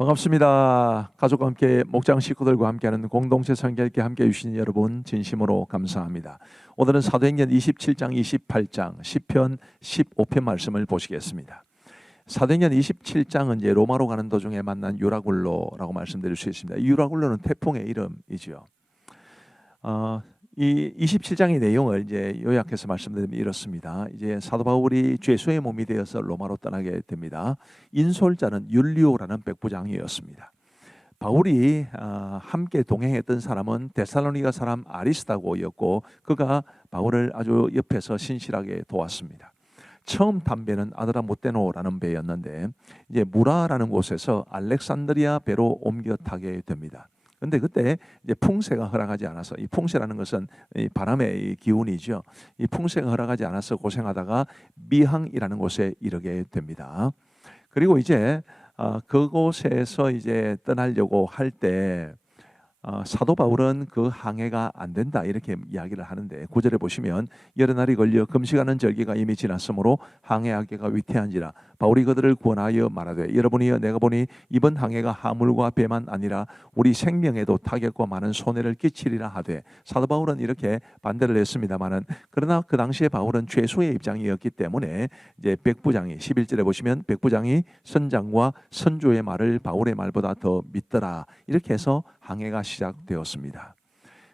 반갑습니다. 가족과 함께 목장 식구들과 함께하는 공동체 성결께 함께 해주신 여러분 진심으로 감사합니다. 오늘은 사도행전 27장, 28장, 10편, 15편 말씀을 보시겠습니다. 사도행전 27장은 이제 로마로 가는 도중에 만난 유라굴로라고 말씀드릴 수 있습니다. 이 유라굴로는 태풍의 이름이지요. 어, 이 27장의 내용을 이제 요약해서 말씀드리면 이렇습니다. 이제 사도 바울이 죄수의 몸이 되어서 로마로 떠나게 됩니다. 인솔자는 율리오라는 백부장이었습니다. 바울이 아, 함께 동행했던 사람은 데살로니가 사람 아리스다고였고 그가 바울을 아주 옆에서 신실하게 도왔습니다. 처음 담배는 아드라 모테노라는 배였는데 이제 무라라는 곳에서 알렉산드리아 배로 옮겨 타게 됩니다. 근데 그때 이제 풍세가 허락하지 않아서 이 풍세라는 것은 이 바람의 기운이죠. 이 풍세가 허락하지 않아서 고생하다가 미항이라는 곳에 이르게 됩니다. 그리고 이제 어, 그곳에서 이제 떠나려고 할 때 어, 사도 바울은 그 항해가 안 된다 이렇게 이야기를 하는데 구절에 보시면 여러 날이 걸려 금식하는 절기가 이미 지났으므로 항해하기가 위태한지라 바울이 그들을 구원하여 말하되 여러분이여 내가 보니 이번 항해가 하물과 배만 아니라 우리 생명에도 타격과 많은 손해를 끼치리라 하되 사도 바울은 이렇게 반대를 했습니다마는 그러나 그 당시에 바울은 최소의 입장이었기 때문에 이제 백부장이 11절에 보시면 백부장이 선장과 선조의 말을 바울의 말보다 더 믿더라 이렇게 해서 항해가 시작되었습니다.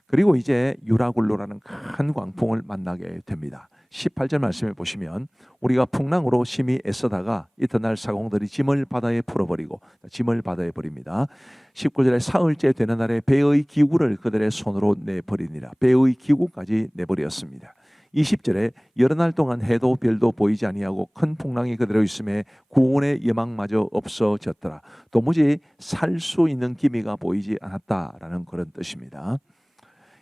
그리고 이제 유라굴로라는 큰 광풍을 만나게 됩니다. 18절 말씀해 보시면 우리가 풍랑으로 심히 애써다가 이튿날 사공들이 짐을 바다에 풀어버리고 짐을 바다에 버립니다. 19절에 사흘째 되는 날에 배의 기구를 그들의 손으로 내버리니라 배의 기구까지 내버렸습니다. 20절에 여러 날 동안 해도 별도 보이지 아니하고 큰 풍랑이 그대로 있음에 구원의 예망마저 없어졌더라. 도무지 살 수 있는 기미가 보이지 않았다라는 그런 뜻입니다.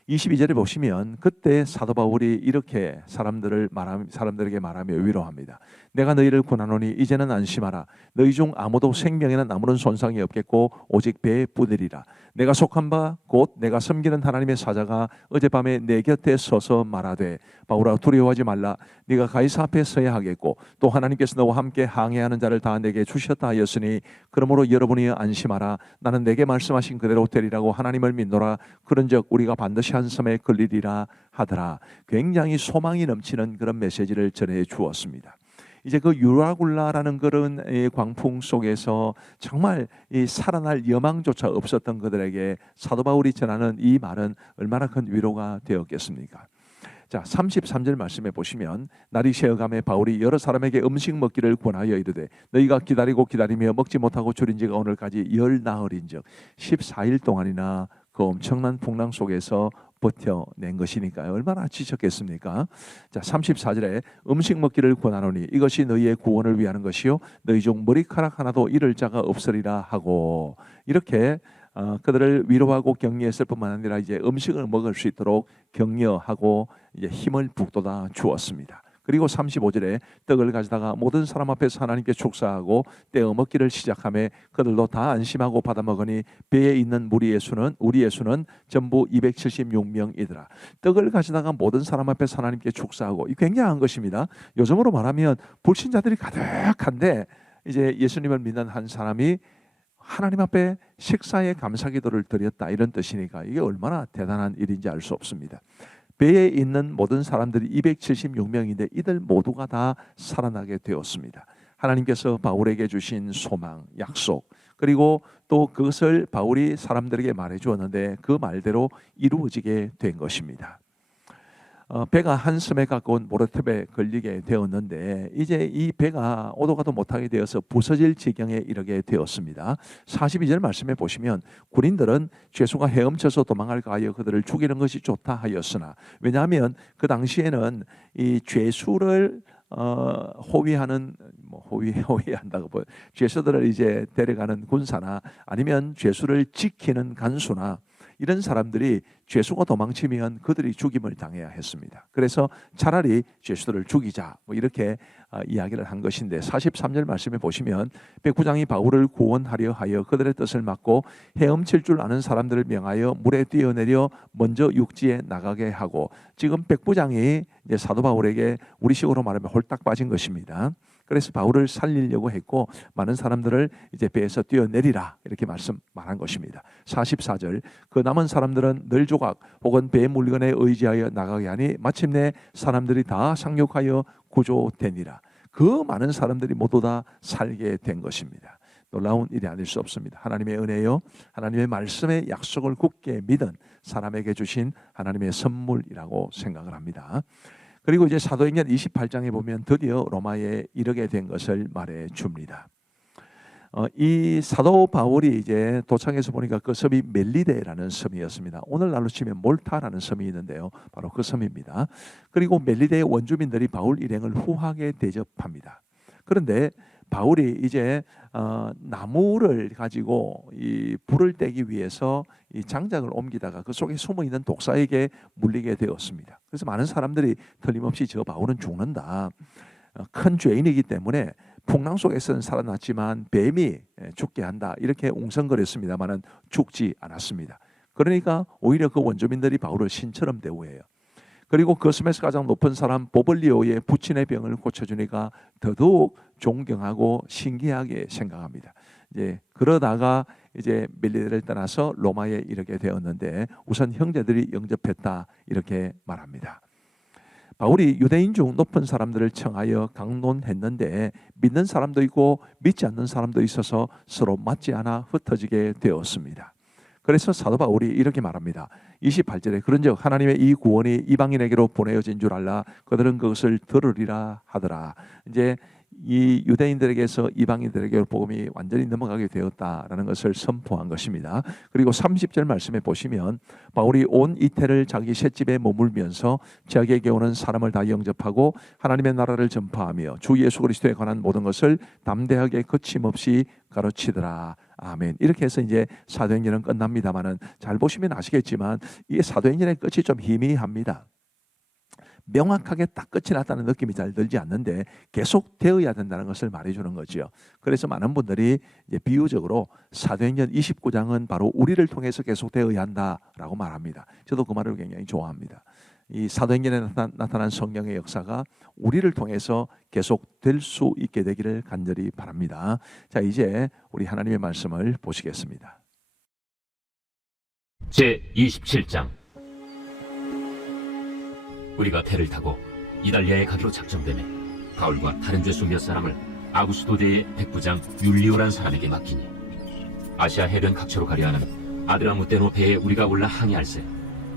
22절에 보시면 그때 사도 바울이 이렇게 사람들을 말하, 사람들에게 말하며 위로합니다. 내가 너희를 권하노니 이제는 안심하라. 너희 중 아무도 생명에는 아무런 손상이 없겠고 오직 배에 뿌리리라. 내가 속한 바 곧 내가 섬기는 하나님의 사자가 어젯밤에 내 곁에 서서 말하되 바울아 두려워하지 말라. 네가 가이사 앞에 서야 하겠고 또 하나님께서 너와 함께 항해하는 자를 다 내게 주셨다 하였으니 그러므로 여러분이 안심하라. 나는 내게 말씀하신 그대로 되리라고 하나님을 믿노라. 그런즉 우리가 반드시 한 섬에 걸리리라 하더라. 굉장히 소망이 넘치는 그런 메시지를 전해 주었습니다. 이제 그 유라굴라라는 그런 광풍 속에서 정말 이 살아날 여망조차 없었던 그들에게 사도 바울이 전하는 이 말은 얼마나 큰 위로가 되었겠습니까? 자, 33절 말씀해 보시면 날이 새어감에 바울이 여러 사람에게 음식 먹기를 권하여 이르되 너희가 기다리고 기다리며 먹지 못하고 줄인 지가 오늘까지 열 나흘인즉 14일 동안이나 그 엄청난 풍랑 속에서 버텨낸 것이니까요. 얼마나 지쳤겠습니까? 자, 34절에 음식 먹기를 권하노니 이것이 너희의 구원을 위하는 것이요 너희 중 머리카락 하나도 잃을 자가 없으리라 하고 이렇게 어, 그들을 위로하고 격려했을 뿐만 아니라 이제 음식을 먹을 수 있도록 격려하고 이제 힘을 북돋아 주었습니다. 그리고 35절에 떡을 가져다가 모든 사람 앞에서 하나님께 축사하고 떼어 먹기를 시작하며 그들도 다 안심하고 받아 먹으니 배에 있는 무리의 수는 우리의 수는 전부 276명이더라. 떡을 가져다가 모든 사람 앞에서 하나님께 축사하고 이 굉장한 것입니다. 요즘으로 말하면 불신자들이 가득한데 이제 예수님을 믿는 한 사람이 하나님 앞에 식사의 감사기도를 드렸다 이런 뜻이니까 이게 얼마나 대단한 일인지 알 수 없습니다. 배에 있는 모든 사람들이 276명인데 이들 모두가 다 살아나게 되었습니다. 하나님께서 바울에게 주신 소망, 약속, 그리고 또 그것을 바울이 사람들에게 말해 주었는데 그 말대로 이루어지게 된 것입니다. 어, 배가 한 섬에 가까운 모르텝에 걸리게 되었는데 이제 이 배가 오도 가도 못하게 되어서 부서질 지경에 이르게 되었습니다. 42절 말씀에 보시면 군인들은 죄수가 헤엄쳐서 도망할까 하여 그들을 죽이는 것이 좋다 하였으나 왜냐하면 그 당시에는 이 죄수를 어, 호위하는 뭐 호위 호위한다고 보 죄수들을 이제 데려가는 군사나 아니면 죄수를 지키는 간수나 이런 사람들이 죄수가 도망치면 그들이 죽임을 당해야 했습니다. 그래서 차라리 죄수들을 죽이자 뭐 이렇게 어, 이야기를 한 것인데 43절 말씀에 보시면 백부장이 바울을 구원하려 하여 그들의 뜻을 막고 헤엄칠 줄 아는 사람들을 명하여 물에 뛰어내려 먼저 육지에 나가게 하고 지금 백부장이 사도 바울에게 우리식으로 말하면 홀딱 빠진 것입니다. 그래서 바울을 살리려고 했고 많은 사람들을 이제 배에서 뛰어내리라 이렇게 말씀 말한 것입니다. 44절 그 남은 사람들은 늘 조각 혹은 배 물건에 의지하여 나가게 하니 마침내 사람들이 다 상륙하여 구조되니라. 그 많은 사람들이 모두 다 살게 된 것입니다. 놀라운 일이 아닐 수 없습니다. 하나님의 은혜요, 하나님의 말씀의 약속을 굳게 믿은 사람에게 주신 하나님의 선물이라고 생각을 합니다. 그리고 이제 사도행전 28장에 보면 드디어 로마에 이르게 된 것을 말해 줍니다. 어, 이 사도 바울이 이제 도착해서 보니까 그 섬이 멜리데라는 섬이었습니다. 오늘날로 치면 몰타라는 섬이 있는데요. 바로 그 섬입니다. 그리고 멜리데의 원주민들이 바울 일행을 후하게 대접합니다. 그런데 바울이 이제 어, 나무를 가지고 이 불을 떼기 위해서 이 장작을 옮기다가 그 속에 숨어 있는 독사에게 물리게 되었습니다. 그래서 많은 사람들이 틀림없이 저 바울은 죽는다. 어, 큰 죄인이기 때문에 풍랑 속에서는 살아났지만 뱀이 예, 죽게 한다 이렇게 웅성거렸습니다만은 죽지 않았습니다. 그러니까 오히려 그 원주민들이 바울을 신처럼 대우해요. 그리고 그 섬에서 가장 높은 사람 보벌리오의 부친의 병을 고쳐주니까 더더욱 존경하고 신기하게 생각합니다. 이제 그러다가 이제 멜리데를 떠나서 로마에 이르게 되었는데 우선 형제들이 영접했다 이렇게 말합니다. 바울이 유대인 중 높은 사람들을 청하여 강론했는데 믿는 사람도 있고 믿지 않는 사람도 있어서 서로 맞지 않아 흩어지게 되었습니다. 그래서 사도 바울이 이렇게 말합니다. 28절에 그런즉 하나님의 이 구원이 이방인에게로 보내어진 줄 알라 그들은 그것을 들으리라 하더라. 이제 이 유대인들에게서 이방인들에게 복음이 완전히 넘어가게 되었다라는 것을 선포한 것입니다. 그리고 30절 말씀에 보시면 바울이 온 이태를 자기 셋집에 머물면서 자기에게 오는 사람을 다 영접하고 하나님의 나라를 전파하며 주 예수 그리스도에 관한 모든 것을 담대하게 거침없이 가르치더라. 아멘. 이렇게 해서 이제 사도행전은 끝납니다만은 잘 보시면 아시겠지만 이 사도행전의 끝이 좀 희미합니다. 명확하게 딱 끝이 났다는 느낌이 잘 들지 않는데 계속 되어야 된다는 것을 말해주는 거지요. 그래서 많은 분들이 비유적으로 사도행전 29장은 바로 우리를 통해서 계속 되어야 한다라고 말합니다. 저도 그 말을 굉장히 좋아합니다. 이 사도행전에 나타- 나타난 성령의 역사가 우리를 통해서 계속 될 수 있게 되기를 간절히 바랍니다. 자, 이제 우리 하나님의 말씀을 보시겠습니다. 제 27장 우리가 배를 타고 이달리아에 가기로 작정되매 바울과 다른 죄수 몇 사람을 아구스도대의 백부장 율리오란 사람에게 맡기니 아시아 해변 각처로 가려 하는 아드라무테노 배에 우리가 올라 항해할세.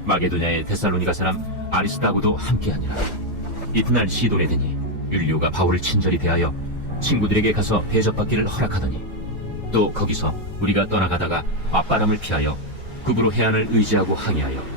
마게도냐의 데살로니가 사람 아리스타고도 함께하니라. 이튿날 시돈에 되니 율리오가 바울을 친절히 대하여 친구들에게 가서 대접받기를 허락하더니 또 거기서 우리가 떠나가다가 앞바람을 피하여 북으로 해안을 의지하고 항해하여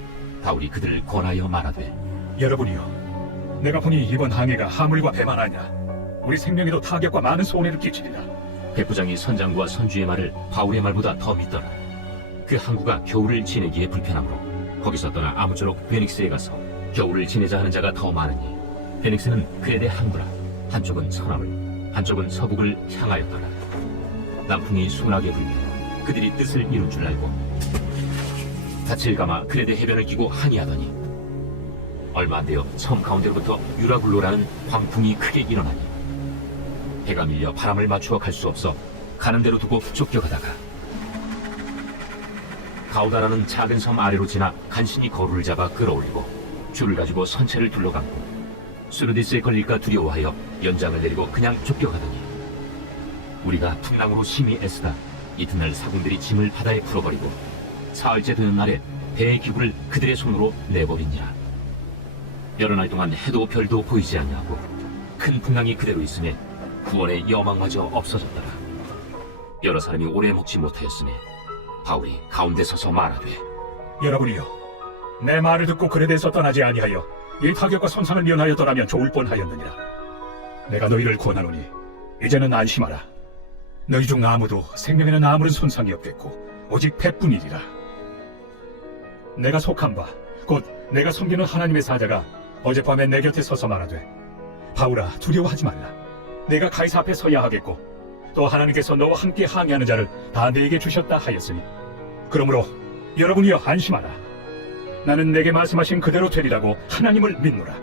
바울이 그들을 권하여 말하되 여러분이요, 내가 보니 이번 항해가 하물과 배만 아니라 우리 생명에도 타격과 많은 손해를 끼치리라. 백부장이 선장과 선주의 말을 바울의 말보다 더 믿더라. 그 항구가 겨울을 지내기에 불편하므로 거기서 떠나 아무쪼록 베닉스에 가서 겨울을 지내자 하는 자가 더 많으니 베닉스는 그에 대해 항구라. 한쪽은 서남을 한쪽은 서북을 향하였더라. 남풍이 순하게 불며 그들이 뜻을 이룰 줄 알고 닻을 감아 그레데 해변을 끼고 항해하더니 얼마 안 되어 섬 가운데로부터 유라굴로라는 광풍이 크게 일어나니 해가 밀려 바람을 맞추어 갈 수 없어 가는 대로 두고 쫓겨가다가 가우다라는 작은 섬 아래로 지나 간신히 거루를 잡아 끌어올리고 줄을 가지고 선체를 둘러감고 수르디스에 걸릴까 두려워하여 연장을 내리고 그냥 쫓겨가더니 우리가 풍랑으로 심히 애쓰다 이튿날 사군들이 짐을 바다에 풀어버리고 사흘째 되는 날에 배의 기구를 그들의 손으로 내버리니라 여러 날 동안 해도 별도 보이지 아니하고 큰 풍랑이 그대로 있음에 구원의 여망마저 없어졌더라 여러 사람이 오래 먹지 못하였으니 바울이 가운데 서서 말하되 여러분이요, 내 말을 듣고 그레데에서 떠나지 아니하여 이 타격과 손상을 면하였더라면 좋을 뻔하였느니라. 내가 너희를 권하노니 이제는 안심하라. 너희 중 아무도 생명에는 아무런 손상이 없겠고 오직 배뿐이리라. 내가 속한 바, 곧 내가 섬기는 하나님의 사자가 어젯밤에 내 곁에 서서 말하되 바울아 두려워하지 말라. 내가 가이사 앞에 서야 하겠고 또 하나님께서 너와 함께 항해하는 자를 다 내게 주셨다 하였으니 그러므로 여러분이여 안심하라. 나는 내게 말씀하신 그대로 되리라고 하나님을 믿노라.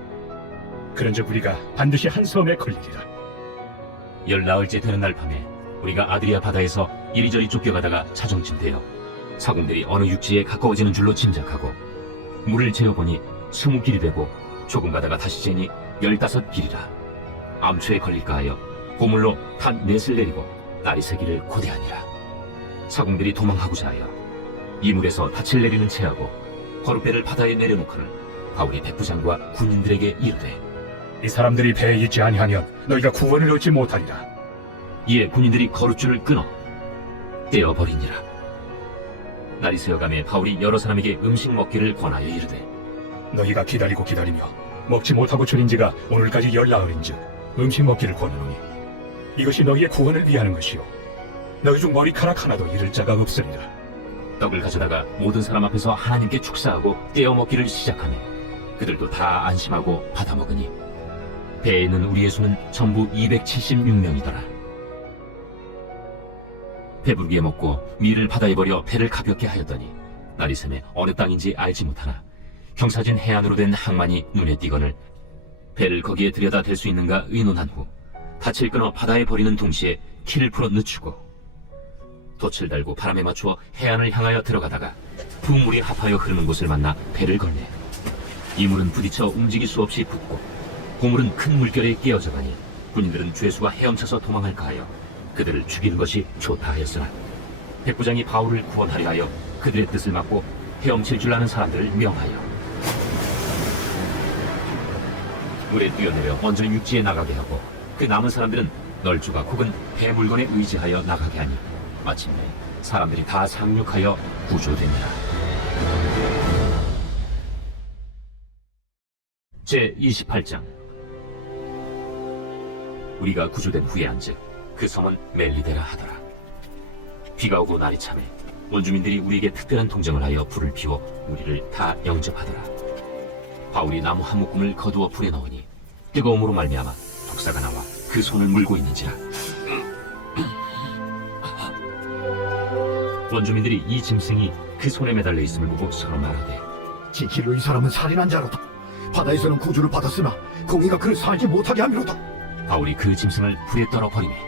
그런즉 우리가 반드시 한 섬에 걸리리라. 열 나흘째 되는 날 밤에 우리가 아드리아 바다에서 이리저리 쫓겨가다가 자정쯤 되어 사공들이 어느 육지에 가까워지는 줄로 짐작하고 물을 재어보니 스무 길이 되고 조금 가다가 다시 재니 열다섯 길이라 암초에 걸릴까 하여 고물로 단 넷을 내리고 날이 새기를 고대하니라 사공들이 도망하고자 하여 이물에서 닻을 내리는 채하고 거룩배를 바다에 내려놓거늘 바울이 백부장과 군인들에게 이르되 이 사람들이 배에 있지 아니하면 너희가 구원을 얻지 못하리라. 이에 군인들이 거룻줄을 끊어 떼어버리니라. 날이 새어가매 바울이 여러 사람에게 음식 먹기를 권하여 이르되 너희가 기다리고 기다리며 먹지 못하고 줄인 지가 오늘까지 열나흘인즉 음식 먹기를 권하노니 이것이 너희의 구원을 위하는 것이요 너희 중 머리카락 하나도 잃을 자가 없으리라 떡을 가져다가 모든 사람 앞에서 하나님께 축사하고 떼어 먹기를 시작하며 그들도 다 안심하고 받아 먹으니 배에 있는 우리의 수는 전부 276명이더라. 배부르게 먹고 밀을 바다에 버려 배를 가볍게 하였더니 새매 어느 땅인지 알지 못하나 경사진 해안으로 된 항만이 눈에 띄거늘 배를 거기에 들여다 댈 수 있는가 의논한 후 닻을 끊어 바다에 버리는 동시에 키를 풀어 늦추고 돛을 달고 바람에 맞추어 해안을 향하여 들어가다가 부물이 합하여 흐르는 곳을 만나 배를 걸네. 이물은 부딪혀 움직일 수 없이 붙고 고물은 큰 물결에 끼어져 가니 군인들은 죄수가 헤엄쳐서 도망할까 하여 그들을 죽이는 것이 좋다 하였으나 백부장이 바울을 구원하려 하여 그들의 뜻을 막고 헤엄칠 줄 아는 사람들을 명하여 물에 뛰어내려 먼저 육지에 나가게 하고 그 남은 사람들은 널주가 혹은 배 물건에 의지하여 나가게 하니 마침내 사람들이 다 상륙하여 구조되니라. 제 28장 우리가 구조된 후에 앉은 그 섬은 멜리데라 하더라. 비가 오고 날이 참에 원주민들이 우리에게 특별한 동정을 하여 불을 피워 우리를 다 영접하더라. 바울이 나무 한 묶음을 거두어 불에 넣으니 뜨거움으로 말미암아 독사가 나와 그 손을 물고 있는지라. 원주민들이 이 짐승이 그 손에 매달려 있음을 보고 서로 말하되 진실로 이 사람은 살인한 자로다. 바다에서는 구주를 받았으나 공의가 그를 살지 못하게 함이로다. 바울이 그 짐승을 불에 떨어 버리네.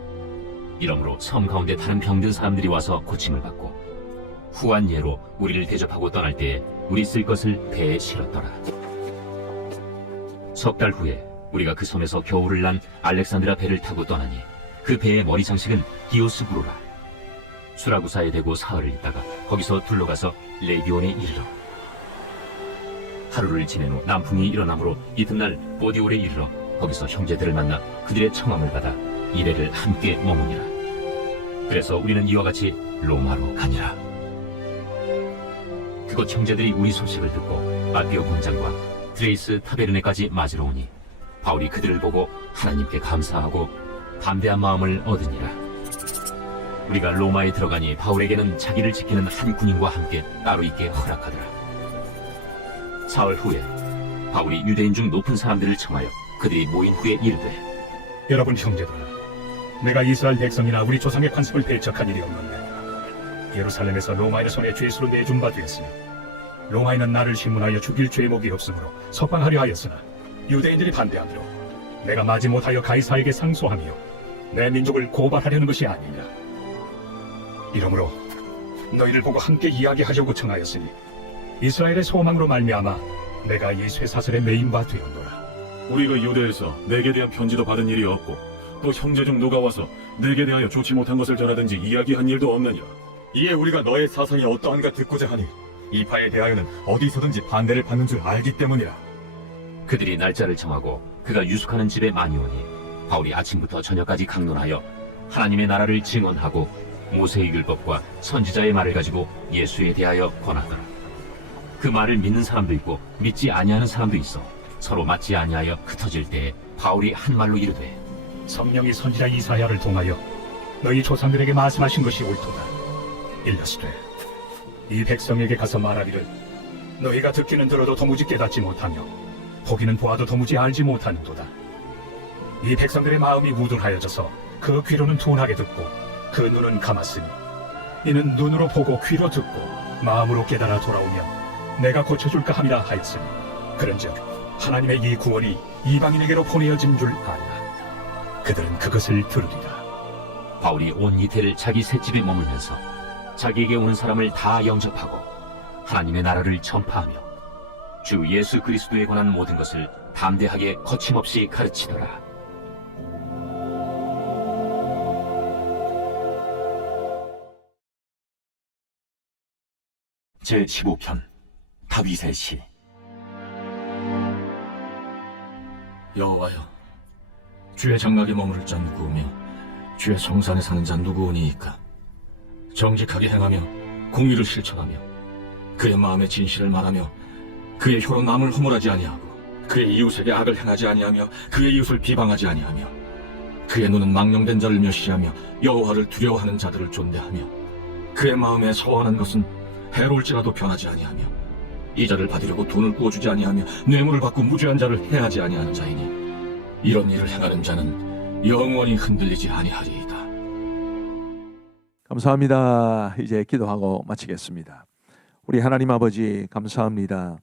이러므로 섬 가운데 다른 병든 사람들이 와서 고침을 받고 후한 예로 우리를 대접하고 떠날 때에 우리 쓸 것을 배에 실었더라. 석 달 후에 우리가 그 섬에서 겨울을 난 알렉산드라 배를 타고 떠나니 그 배의 머리 장식은 디오스부로라. 수라구사에 대고 사흘을 있다가 거기서 둘러가서 레기온에 이르러 하루를 지낸 후 남풍이 일어나므로 이튿날 보디올에 이르러 거기서 형제들을 만나 그들의 청함을 받아 이래를 함께 머무니라. 그래서 우리는 이와 같이 로마로 가니라. 그곳 형제들이 우리 소식을 듣고 마피오 공장과 드레이스 타베르네까지 맞으러 오니 바울이 그들을 보고 하나님께 감사하고 담대한 마음을 얻으니라. 우리가 로마에 들어가니 바울에게는 자기를 지키는 한 군인과 함께 따로 있게 허락하더라. 사흘 후에 바울이 유대인 중 높은 사람들을 청하여 그들이 모인 후에 이르되 여러분 형제들아 내가 이스라엘 백성이나 우리 조상의 관습을 배척한 일이 없는데 예루살렘에서 로마인의 손에 죄수로 내준 바 되었으니 로마인은 나를 신문하여 죽일 죄목이 없으므로 석방하려 하였으나 유대인들이 반대하므로 내가 마지 못하여 가이사에게 상소하며 내 민족을 고발하려는 것이 아니냐. 이러므로 너희를 보고 함께 이야기하려고 청하였으니 이스라엘의 소망으로 말미암아 내가 이 쇠사슬에 매인 바 되었노라. 우리가 유대에서 내게 대한 편지도 받은 일이 없고 또 형제 중 누가 와서 내게 대하여 좋지 못한 것을 전하든지 이야기한 일도 없느니라. 이에 우리가 너의 사상이 어떠한가 듣고자 하니 이 바에 대하여는 어디서든지 반대를 받는 줄 알기 때문이라. 그들이 날짜를 정하고 그가 유숙하는 집에 많이 오니 바울이 아침부터 저녁까지 강론하여 하나님의 나라를 증언하고 모세의 율법과 선지자의 말을 가지고 예수에 대하여 권하더라. 그 말을 믿는 사람도 있고 믿지 아니하는 사람도 있어 서로 맞지 아니하여 흩어질 때에 바울이 한 말로 이르되 성령이 선지자 이사야를 통하여 너희 조상들에게 말씀하신 것이 옳도다. 일러스되 이 백성에게 가서 말하기를 너희가 듣기는 들어도 도무지 깨닫지 못하며 보기는 보아도 도무지 알지 못하는도다. 이 백성들의 마음이 우둔하여져서 그 귀로는 둔하게 듣고 그 눈은 감았으니 이는 눈으로 보고 귀로 듣고 마음으로 깨달아 돌아오면 내가 고쳐줄까 함이라 하였으니 그런즉 하나님의 이 구원이 이방인에게로 보내어진 줄 아냐. 그들은 그것을 들으리라. 바울이 온 이태를 자기 셋집에 머물면서 자기에게 오는 사람을 다 영접하고 하나님의 나라를 전파하며 주 예수 그리스도에 관한 모든 것을 담대하게 거침없이 가르치더라. 제 15편 다윗의 시 여호와여, 주의 장막에 머무를 자 누구오며 주의 성산에 사는 자 누구오니이까? 정직하게 행하며 공의를 실천하며 그의 마음의 진실을 말하며 그의 혀로 남을 허물하지 아니하고 그의 이웃에게 악을 행하지 아니하며 그의 이웃을 비방하지 아니하며 그의 눈은 망령된 자를 멸시하며 여호와를 두려워하는 자들을 존대하며 그의 마음에 서원한 것은 해로울지라도 변하지 아니하며 이자를 받으려고 돈을 구워주지 아니하며 뇌물을 받고 무죄한 자를 해하지 아니하는 자이니 이런 일을 행하는 자는 영원히 흔들리지 아니하리이다. 감사합니다. 이제 기도하고 마치겠습니다. 우리 하나님 아버지 감사합니다.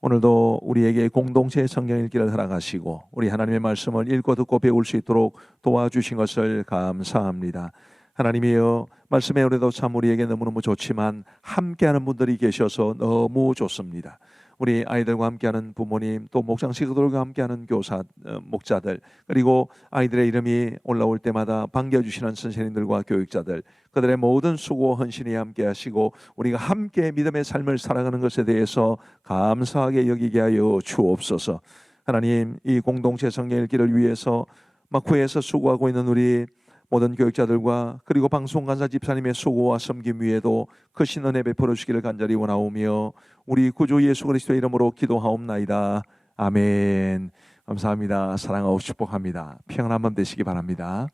오늘도 우리에게 공동체 성경 읽기를 허락하시고 우리 하나님의 말씀을 읽고 듣고 배울 수 있도록 도와주신 것을 감사합니다. 하나님이여 말씀에 오래도 참 우리에게 너무너무 좋지만 함께하는 분들이 계셔서 너무 좋습니다. 우리 아이들과 함께하는 부모님 또 목장 식구들과 함께하는 교사 어, 목자들 그리고 아이들의 이름이 올라올 때마다 반겨주시는 선생님들과 교육자들 그들의 모든 수고 헌신이 함께하시고 우리가 함께 믿음의 삶을 살아가는 것에 대해서 감사하게 여기게 하여 주옵소서. 하나님 이 공동체 성경 읽기를 위해서 마쿠에서 수고하고 있는 우리 모든 교육자들과 그리고 방송 간사 집사님의 수고와 섬김 위에도 크신 은혜 베풀어 주기를 간절히 원하오며 우리 구주 예수 그리스도의 이름으로 기도하옵나이다. 아멘. 감사합니다. 사랑하고 축복합니다. 평안한 밤 되시기 바랍니다.